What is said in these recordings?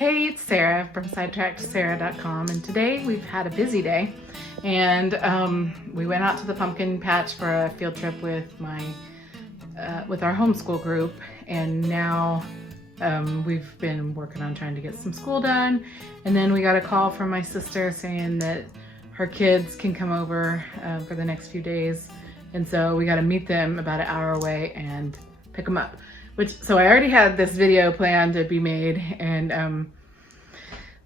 Hey, it's Sarah from SidetrackedSarah.com, and today we've had a busy day, and we went out to the pumpkin patch for a field trip with with our homeschool group, and now we've been working on trying to get some school done, and then we got a call from my sister saying that her kids can come over for the next few days, and so we got to meet them about an hour away and pick them up. So I already had this video planned to be made, and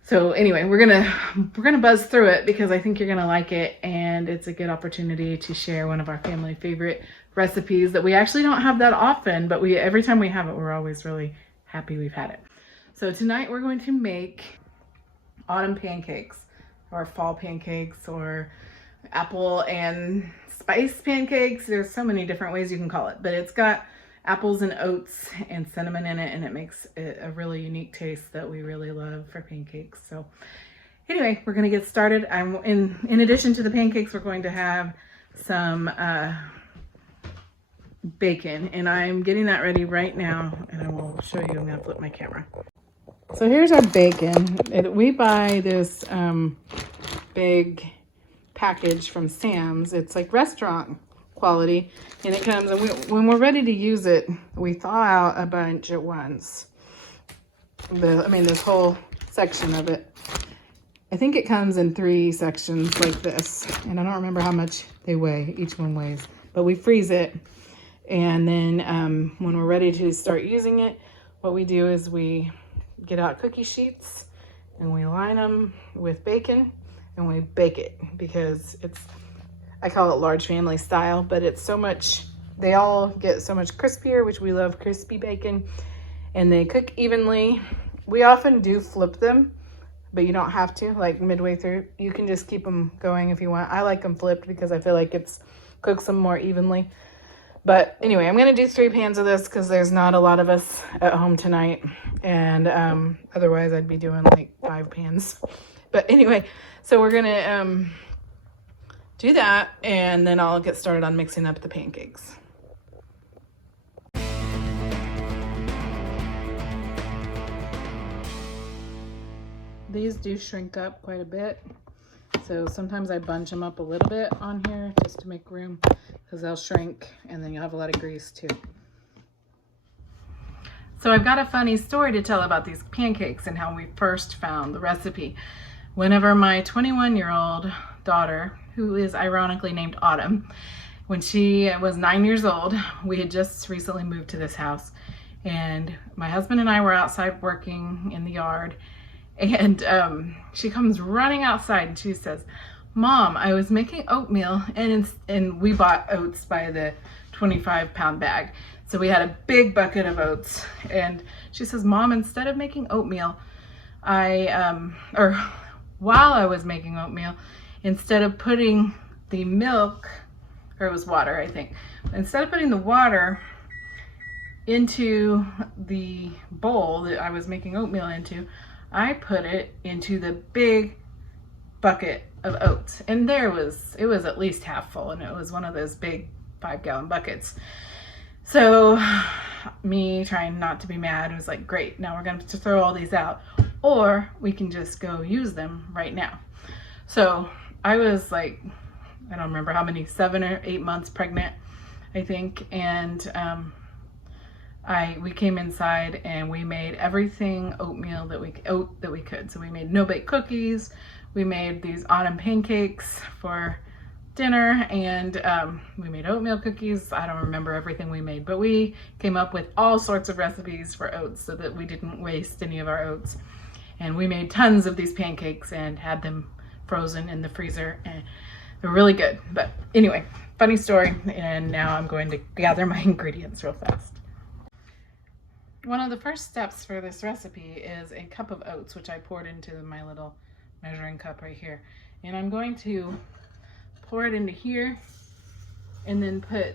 so anyway, we're gonna buzz through it because I think you're gonna like it, and it's a good opportunity to share one of our family favorite recipes that we actually don't have that often, but every time we have it, we're always really happy we've had it. So tonight we're going to make autumn pancakes, or fall pancakes, or apple and spice pancakes. There's so many different ways you can call it, but it's got apples and oats and cinnamon in it, and it makes it a really unique taste that we really love for pancakes. So anyway, we're gonna get started. In addition to the pancakes, we're going to have some bacon, and I'm getting that ready right now, and I will show you. I'm gonna flip my camera. So here's our bacon. We buy this big package from Sam's. It's like restaurant quality, and it comes, and when we're ready to use it, we thaw out a bunch at once. This whole section of it. I think it comes in 3 sections like this, and I don't remember how much they weigh. Each one weighs, but we freeze it, and then when we're ready to start using it, what we do is we get out cookie sheets and we line them with bacon and we bake it, because I call it large family style, but they all get so much crispier, which we love crispy bacon, and they cook evenly. We often do flip them, but you don't have to, like midway through. You can just keep them going if you want. I like them flipped because I feel like it cooks them more evenly. But anyway, I'm gonna do 3 pans of this because there's not a lot of us at home tonight, and otherwise I'd be doing like 5 pans. But anyway, so we're gonna do that, and then I'll get started on mixing up the pancakes. These do shrink up quite a bit, so sometimes I bunch them up a little bit on here just to make room, because they'll shrink, and then you'll have a lot of grease too. So I've got a funny story to tell about these pancakes and how we first found the recipe. Whenever my 21-year-old daughter, who is ironically named Autumn, when she was 9 years old, we had just recently moved to this house, and my husband and I were outside working in the yard, and she comes running outside and she says, "Mom, I was making oatmeal," and we bought oats by the 25-pound bag. So we had a big bucket of oats, and she says, "Mom, instead of making oatmeal, while I was making oatmeal, instead of putting the milk," or it was water, I think, instead of putting the water into the bowl that I was making oatmeal into, I put it into the big bucket of oats. And it was at least half full, and it was one of those big 5-gallon buckets. So me trying not to be mad, was like, great, now we're going to throw all these out, or we can just go use them right now. So I was like, I don't remember how many, 7 or 8 months pregnant, I think, and we came inside and we made everything oatmeal that we could. So we made no-bake cookies, we made these autumn pancakes for dinner, and we made oatmeal cookies. I don't remember everything we made, but we came up with all sorts of recipes for oats so that we didn't waste any of our oats. And we made tons of these pancakes and had them frozen in the freezer, and they're really good. But anyway, funny story, and now I'm going to gather my ingredients real fast. One of the first steps for this recipe is a cup of oats, which I poured into my little measuring cup right here. And I'm going to pour it into here and then put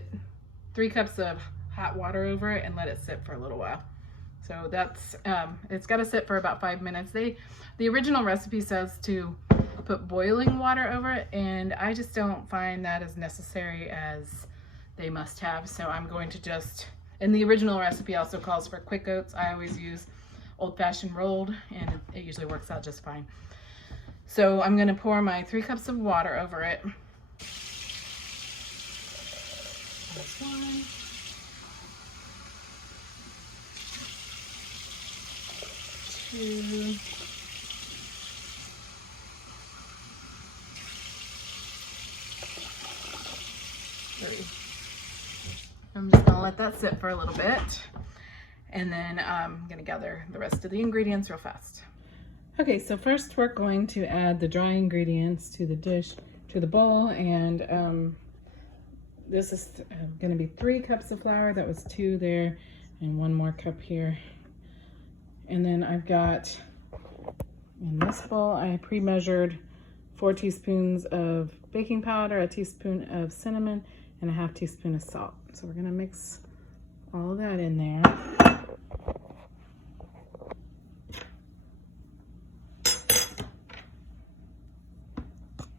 3 cups of hot water over it and let it sit for a little while. So that's, it's got to sit for about 5 minutes. The original recipe says to put boiling water over it, and I just don't find that as necessary as they must have. So I'm going to just, and the original recipe also calls for quick oats. I always use old-fashioned rolled, and it usually works out just fine. So I'm gonna pour my 3 cups of water over it. That's 1. 2. 3. I'm just gonna let that sit for a little bit, and then I'm gonna gather the rest of the ingredients real fast. Okay, so first we're going to add the dry ingredients to the dish, to the bowl, and this is gonna be 3 cups of flour. That was 2 there, and 1 more cup here. And then I've got, in this bowl, I pre-measured 4 teaspoons of baking powder, a teaspoon of cinnamon, and a ½ teaspoon of salt. So we're gonna mix all of that in there.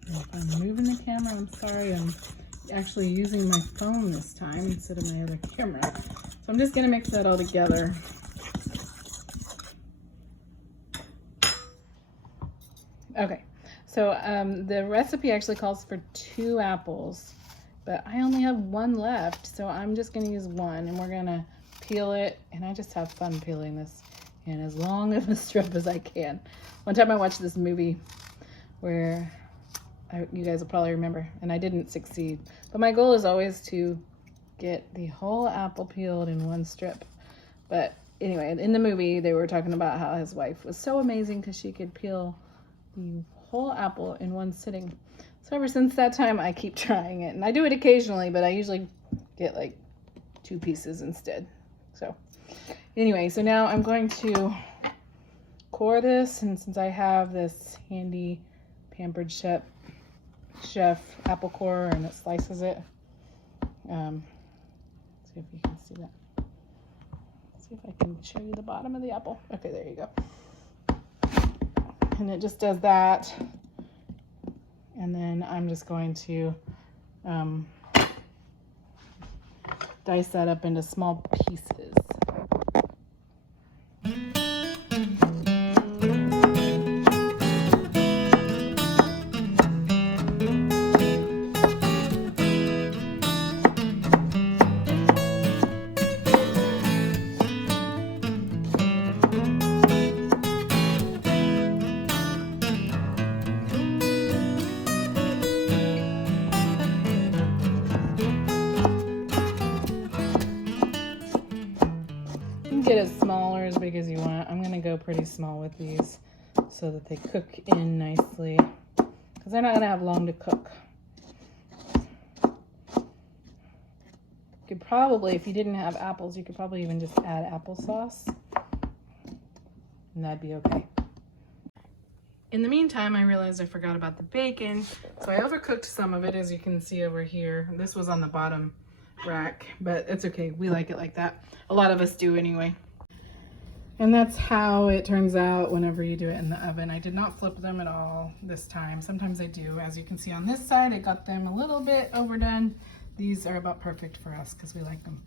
If I'm moving the camera, I'm sorry, I'm actually using my phone this time instead of my other camera. So I'm just gonna mix that all together. Okay, so the recipe actually calls for 2 apples, but I only have 1 left, so I'm just gonna use 1, and we're gonna peel it, and I just have fun peeling this in as long of a strip as I can. One time I watched this movie where, you guys will probably remember, and I didn't succeed, but my goal is always to get the whole apple peeled in 1 strip. But anyway, in the movie, they were talking about how his wife was so amazing because she could peel the whole apple in 1 sitting. So ever since that time, I keep trying it, and I do it occasionally, but I usually get like 2 pieces instead. So anyway, so now I'm going to core this, and since I have this handy Pampered Chef apple corer, and it slices it. See if you can see that. See if I can show you the bottom of the apple. Okay, there you go. And it just does that. And then I'm just going to dice that up into small pieces. Get as small or as big as you want. I'm gonna go pretty small with these so that they cook in nicely, because they're not gonna have long to cook. You could probably, if you didn't have apples, you could probably even just add applesauce, and that'd be okay. In the meantime, I realized I forgot about the bacon, so I overcooked some of it, as you can see over here. This was on the bottom rack, but it's okay. We like it like that. A lot of us do anyway. And that's how it turns out whenever you do it in the oven. I did not flip them at all this time. Sometimes I do. As you can see on this side, I got them a little bit overdone. These are about perfect for us because we like them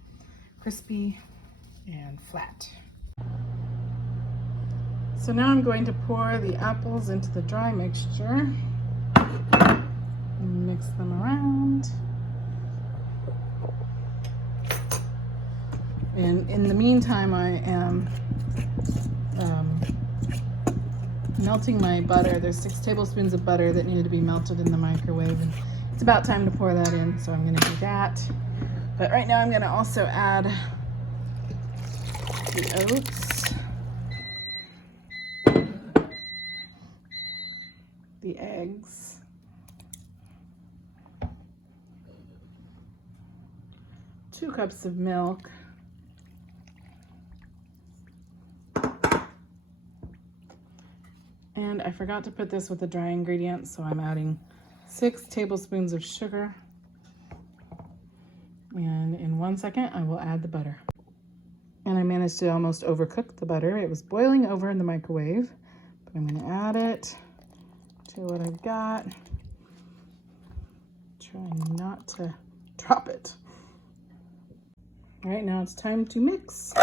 crispy and flat. So now I'm going to pour the apples into the dry mixture. Mix them around. And in the meantime, I am melting my butter. There's 6 tablespoons of butter that needed to be melted in the microwave, and it's about time to pour that in, so I'm going to do that. But right now I'm going to also add the oats, the eggs, two cups of milk, and I forgot to put this with the dry ingredients, so I'm adding 6 tablespoons of sugar. And in 1 second, I will add the butter. And I managed to almost overcook the butter. It was boiling over in the microwave, but I'm gonna add it to what I've got. Trying not to drop it. All right, now it's time to mix.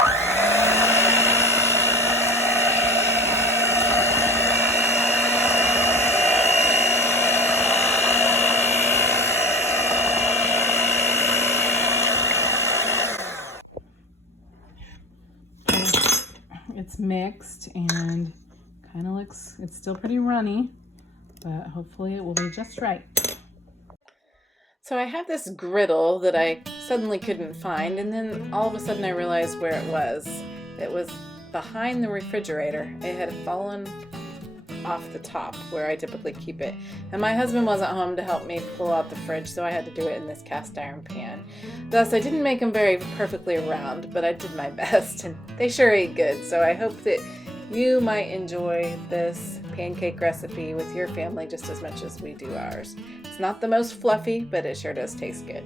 it's mixed and kind of looks, it's still pretty runny, but hopefully it will be just right. So I have this griddle that I suddenly couldn't find, and then all of a sudden I realized where it was. It was behind the refrigerator. It had fallen off the top where I typically keep it. And my husband wasn't home to help me pull out the fridge, so I had to do it in this cast iron pan. Thus, I didn't make them very perfectly round, but I did my best, and they sure ate good. So I hope that you might enjoy this pancake recipe with your family just as much as we do ours. It's not the most fluffy, but it sure does taste good.